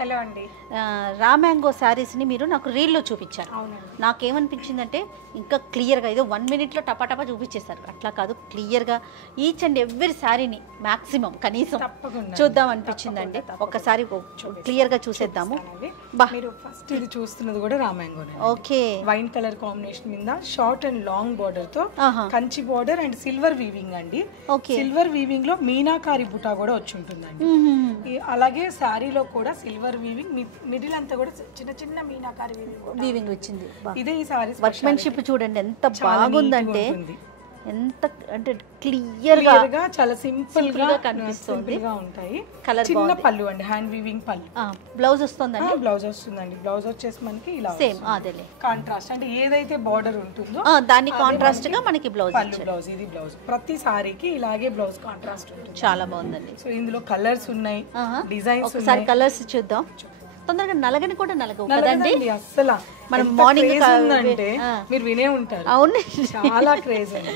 Hello అండి. Raw mango శారీస్ని మీరు నాకు రీల్లో చూపించారు. అవునండి. నాకేమనిపించిందంటే ఇంకా క్లియర్గా ఏదో 1 మినిట్లో టపాటపా చూపించేశారు. అట్లా కాదు, క్లియర్గా ఈచ్ అండ్ ఎవ్రీ శారీని మ్యాక్సిమం కనీసం చూద్దాం అనిపించిందండి. ఒక్కసారి క్లియర్గా చూసేద్దాము. మీరు ఫస్ట్ ఇది చూస్తున్నది కూడా raw mango. Okay. Wine colour combination మీద షార్ట్ అండ్ లాంగ్ బార్డర్ తో Kanchi border and silver weaving అండి. సిల్వర్ వీవింగ్ లో మీనాకారి బుటా కూడా వచ్చి ఉంటుందండి. అలాగే శారీలో కూడా సిల్వర్ వీవింగ్, మిడిల్ అంతా కూడా చిన్న చిన్న మీనాకారి వీవింగ్ వచ్చింది. ఇదే ఈ సారీ వర్క్మెన్షిప్ చూడండి ఎంత బాగుందంటే, ఎంత అంటే క్లియర్ గా చాలా సింపుల్ గా కనిపిస్తుంది. ఉంటాయి. చిన్న పళ్ళు అండి, హ్యాండ్ వీవింగ్ పళ్ళు. బ్లౌజ్ వస్తుందండి. బ్లౌజ్ వస్తుందండి. బ్లౌజ్ వచ్చేసి మనకి ఇలా సేమ్ అదేలే కాంట్రాస్ట్, అంటే ఏదైతే బార్డర్ ఉంటుందో దాని కాంట్రాస్ట్ గా మనకి బ్లౌజ్ బ్లౌజ్. ఇది బ్లౌజ్ ప్రతి సారీకి ఇలాగే బ్లౌజ్ కాంట్రాస్ట్ ఉంటుంది. చాలా బాగుందండి. సో ఇందులో కలర్స్ ఉన్నాయి, డిజైన్స్ ఒకసారి కలర్స్ చూద్దాం. తొందరగా నలగని కూడా నలగవు కదండి అసలు. మనం మార్నింగ్ అంటే మీరు వినే ఉంటారు. అవును, చాలా క్రేజ్ అండి.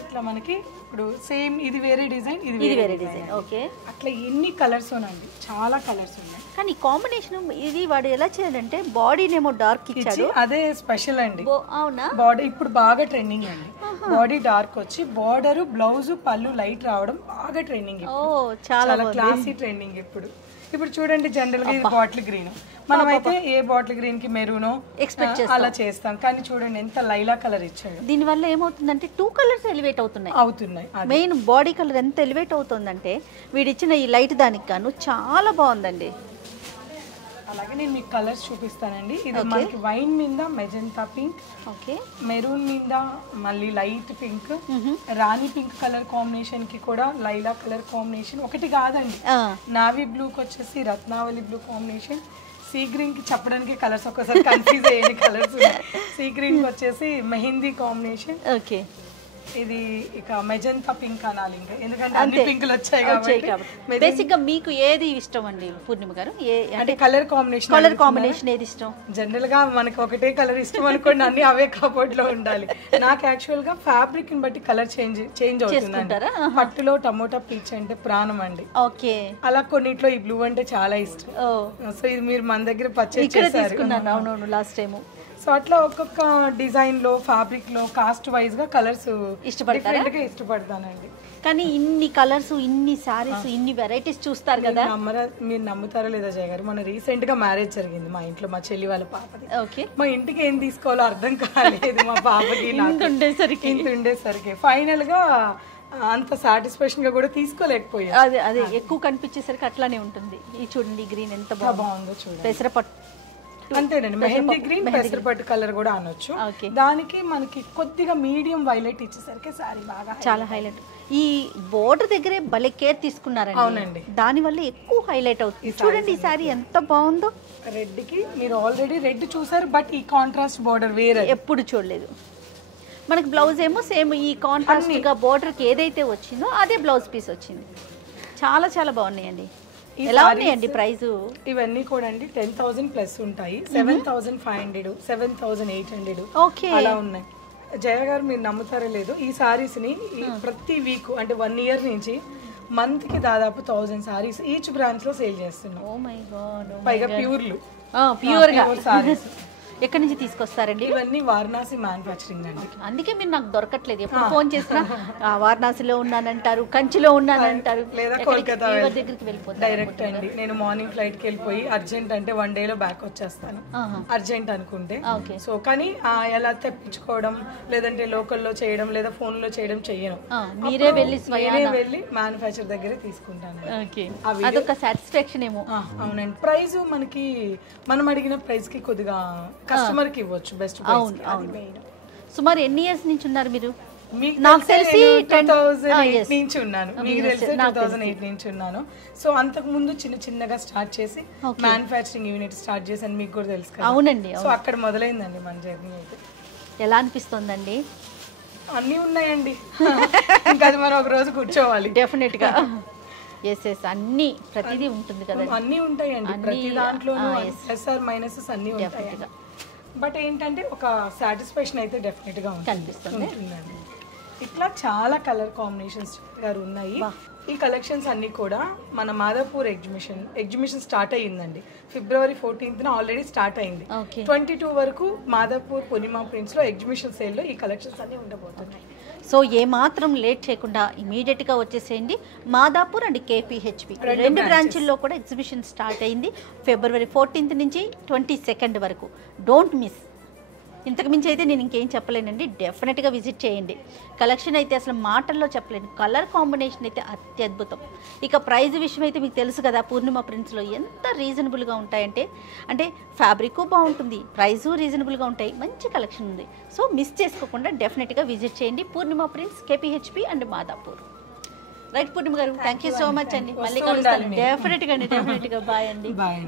ఇట్లా మనకి ఇప్పుడు సేమ్ ఇది వేరే డిజైన్, ఇది వేరే డిజైన్. ఓకే. అట్లా ఎన్ని కలర్స్ అండి, చాలా కలర్స్ ఉన్నాయి. కానీ కాంబినేషన్ ఇది వాడు ఎలా చేయాలంటే బాడీనేమో డార్క్ ఇచ్చాడు, అదే స్పెషల్ అండి. అవునా? బాడీ ఇప్పుడు బాగా ట్రెండింగ్ అండి. బాడీ డార్క్ వచ్చి బార్డర్, బ్లౌజ్, పళ్ళు లైట్ రావడం బాగా ట్రెండింగ్. చాలా క్లాసీ ట్రెండింగ్ ఇప్పుడు చూడండి. జనరల్ గా ఇది బాటిల్ గ్రీన్, మనమైతే ఏ బాటిల్ గ్రీన్ కి మెరూనో ఎక్స్పెక్ట్ చేస్తాం, అలా చేస్తాం. కానీ చూడండి ఎంత లైలా కలర్ ఇచ్చాడు. దీని వల్ల ఏమవుతుందంటే 2 కలర్స్ ఎలివేట్ అవుతున్నాయి. మెయిన్ బాడీ కలర్ ఎంత ఎలివేట్ అవుతుందంటే వీడిచ్చిన ఈ లైట్ దానికి గాను చాలా బాగుందండి. అలాగే నేను మీకు కలర్స్ చూపిస్తానండి. ఇది మనకి వైన్ మీద మెజెంటా పింక్, ఓకే, మెరూన్ మీద మళ్ళీ లైట్ పింక్, రాణి పింక్ కలర్ కాంబినేషన్ కి కూడా లైలా కలర్ కాంబినేషన్ ఒకటి కాదండి. నావీ బ్లూకి వచ్చేసి రత్నావళి బ్లూ కాంబినేషన్, సీ గ్రీన్ కి చెప్పడానికి కలర్స్ ఒకసారి కన్ఫ్యూజ్ అయ్యే కలర్స్. సీ గ్రీన్ కి వచ్చేసి మెహందీ కాంబినేషన్, ఓకే, ఇది ఇక మెజెంటా పింక్ అనాలి ఇంకా, ఎందుకంటే అన్ని పింకులు వచ్చాయి కాబట్టి. బేసిక్ గా మీకు ఏది ఇష్టం అండి పూర్ణిమ గారు? అంటే కలర్ కాంబినేషన్ ఏది ఇష్టం? జనరల్ గా మనకి ఒకటే కలర్ ఇష్టం అనుకోండి, అన్ని అవే కబోర్డ్ లో ఉండాలి. నాకు యాక్చువల్ గా ఫ్యాబ్రిక్ ని బట్టి కలర్ చేంజ్ అవుతుంది. పట్టులో టమోటా పీచ్ అంటే ప్రాణం అండి. ఓకే. అలా కొన్నిట్లో ఈ బ్లూ అంటే చాలా ఇష్టం. సో ఇది మీరు మన దగ్గర పర్చేస్ చేశారు. అవునవును, లాస్ట్ టైం. సో అట్లా ఒక్కొక్క డిజైన్ లో, ఫ్యాబ్రిక్ లో, కాస్ట్ వైజ్ గా కలర్స్ ఇష్టపడతానండి. కానీ ఇన్ని కలర్స్, ఇన్ని సారీస్, ఇన్ని వెరైటీస్ చూస్తారు కదా. మీరు నమ్ముతారా లేదా జయ గారు, మన రీసెంట్ గా మ్యారేజ్ జరిగింది మా ఇంట్లో, మా చెల్లి వాళ్ళ పాపది. ఓకే. మా ఇంటికి ఏం తీసుకోవాలో అర్థం కాలేదు మా పాపకి. ఇంత ఉండేసరికి ఫైనల్ గా అంత సాటిస్ఫాక్షన్ గా కూడా తీసుకోలేకపోయా. అదే ఎక్కువ కనిపించేసరికి అట్లానే ఉంటుంది. ఈ చూడండి గ్రీన్ ఎంత బాగుందో చూడండి. పెసరపట్టు అంతేనండి, మెహందీ గ్రీన్, పెసరపట్టు కలర్ కూడా అనొచ్చు. దానికి మనకి కొద్దిగా మీడియం వైలెట్ ఇచ్చేసరికి సారీ బాగా చాలా హైలైట్. ఈ బోర్డర్ దగ్గరే భలే కేర్ తీసుకున్నారండి. అవునండి, దాని వల్ల ఎక్కువ హైలైట్ అవుతుంది. చూడండి ఈ సారీ ఎంత బాగుందో. రెడ్ కి మీరు ఆల్రెడీ రెడ్ చూసారు, బట్ ఈ కాంట్రాస్ట్ బోర్డర్ వేరే ఎప్పుడు చూడలేదు. మనకి బ్లౌజ్ ఏమో సేమ్ ఈ కాంట్రాస్ట్ గా బోర్డర్ కి ఏదైతే వచ్చిందో అదే బ్లౌజ్ పీస్ వచ్చింది. చాలా చాలా బాగున్నాయండి. ఎలా ఉన్నాయండి ప్రైస్? ఇవన్నీ కూడా అండి 10,000 ప్లస్ ఉంటాయి. 7,500, 7,800 అలా ఉన్నాయి. జయ గారు మీరు నమ్ముతారో లేదో, ఈ సారీస్ ని ప్రతి వీక్ అంటే 1 ఇయర్ నుంచి మంత్ కి దాదాపు 1000 సారీస్ ఈచ్ బ్రాంచ్ లో సేల్ చేస్తున్నాం. Oh my god. పైగా ప్యూర్ గా సారీస్. ఎక్కడి నుంచి తీసుకొస్తారండి? ఇవన్నీ వారణాసి మ్యానుఫ్యాక్చరింగ్ అండి. అందుకే మీరు నాకు దొరకట్లేదు. ఎప్పుడు ఫోన్ చేసినా వారణాసిలో ఉన్నానంటారు, కంచిలో ఉన్నానంటారు, లేదా కోల్కతా దగ్గరికి వెళ్ళిపోతారు డైరెక్ట్ అండి. నేను మార్నింగ్ ఫ్లైట్ కి వెళ్ళిపోయి అర్జెంట్ అంటే 1 day లో బ్యాక్ వచ్చేస్తాను, అర్జెంట్ అనుకుంటే. సో కానీ ఎలా తెప్పించుకోవడం, లేదంటే లోకల్లో చేయడం, లేదా ఫోన్ లో చేయడం చెయ్యను. మీరే వెళ్ళి మ్యానుఫ్యాక్చర్ దగ్గరే తీసుకుంటాను. అదొక సాటిస్ఫాక్షన్ ఏమో. అవునండి. ప్రైస్ మనకి మనం అడిగిన ప్రైస్ కి కొద్దిగా కస్టమర్ కి ఇవ్వచ్చు బెస్ట్ ప్రైస్. సుమారు ఎన్ని ఇయర్స్ నుంచి ఉన్నారు మీరు? నాకు తెలిసి 2008 నుంచి ఉన్నాను, మీకు తెలిసి 2008 నుంచి ఉన్నాను. సో అంతకు ముందు చిన్నగా స్టార్ట్ చేసి మ్యానుఫ్యాక్చరింగ్ యూనిట్ స్టార్ట్ చేశాను, మీకు కూడా తెలుసు కదా. అవునండి. సో అక్కడ మొదలైందండి మన జర్నీ. అయితే ఎలా అనిపిస్తుందండి? అన్నీ ఉన్నాయండి, ఇంకా అది మనం ఒక రోజు కూర్చోవాలి. డెఫినెట్ గా అన్ని ప్రతిదీ ఉంటుంది కదా. అన్నీ ఉంటాయండి, ప్రతి దాంట్లో ప్లస్ ఆర్ మైనసెస్ అన్నీ ఉంటాయి. బట్ ఏంటంటే ఒక సాటిస్ఫాక్షన్ అయితే డెఫినెట్ గా కనిపిస్తుంది. ఇట్లా చాలా కలర్ కాంబినేషన్స్ గారు ఉన్నాయి. ఈ కలెక్షన్స్ అన్నీ కూడా మన మాదాపూర్ ఎగ్జిబిషన్ స్టార్ట్ అయ్యిందండి. February 14th ఆల్రెడీ స్టార్ట్ అయింది. 22 వరకు మాదాపూర్ పూర్ణిమ ప్రింట్స్ లో ఎగ్జిబిషన్ సేల్ లో ఈ కలెక్షన్స్ అన్ని ఉండబోతున్నాయి. సో ఏ మాత్రం లేట్ చేయకుండా ఇమీడియట్ గా వచ్చేసేయండి. మాదాపూర్ అండ్ కేపీహెచ్పి రెండు బ్రాంచుల్లో కూడా ఎగ్జిబిషన్ స్టార్ట్ అయింది February 14th నుంచి 22nd వరకు. Don't miss. ఇంతకు మించి అయితే నేను ఇంకేం చెప్పలేనండి. డెఫినెట్గా విజిట్ చేయండి. కలెక్షన్ అయితే అసలు మాటల్లో చెప్పలేను. కలర్ కాంబినేషన్ అయితే అత్యద్భుతం. ఇక ప్రైస్ విషయం అయితే మీకు తెలుసు కదా, పూర్ణిమ ప్రింట్స్లో ఎంత రీజనబుల్గా ఉంటాయంటే, అంటే ఫ్యాబ్రిక్ బాగుంటుంది, ప్రైజు రీజనబుల్గా ఉంటాయి, మంచి కలెక్షన్ ఉంది. సో మిస్ చేసుకోకుండా డెఫినెట్గా విజిట్ చేయండి పూర్ణిమ ప్రింట్స్, కేపీహెచ్పి అండ్ మాదాపూర్. రైట్ పూర్ణిమ గారు, థ్యాంక్ యూ సో మచ్ అండి. మళ్ళీ కలుస్తాను డెఫినెట్గా. బాయ్ అండి. బాయ్.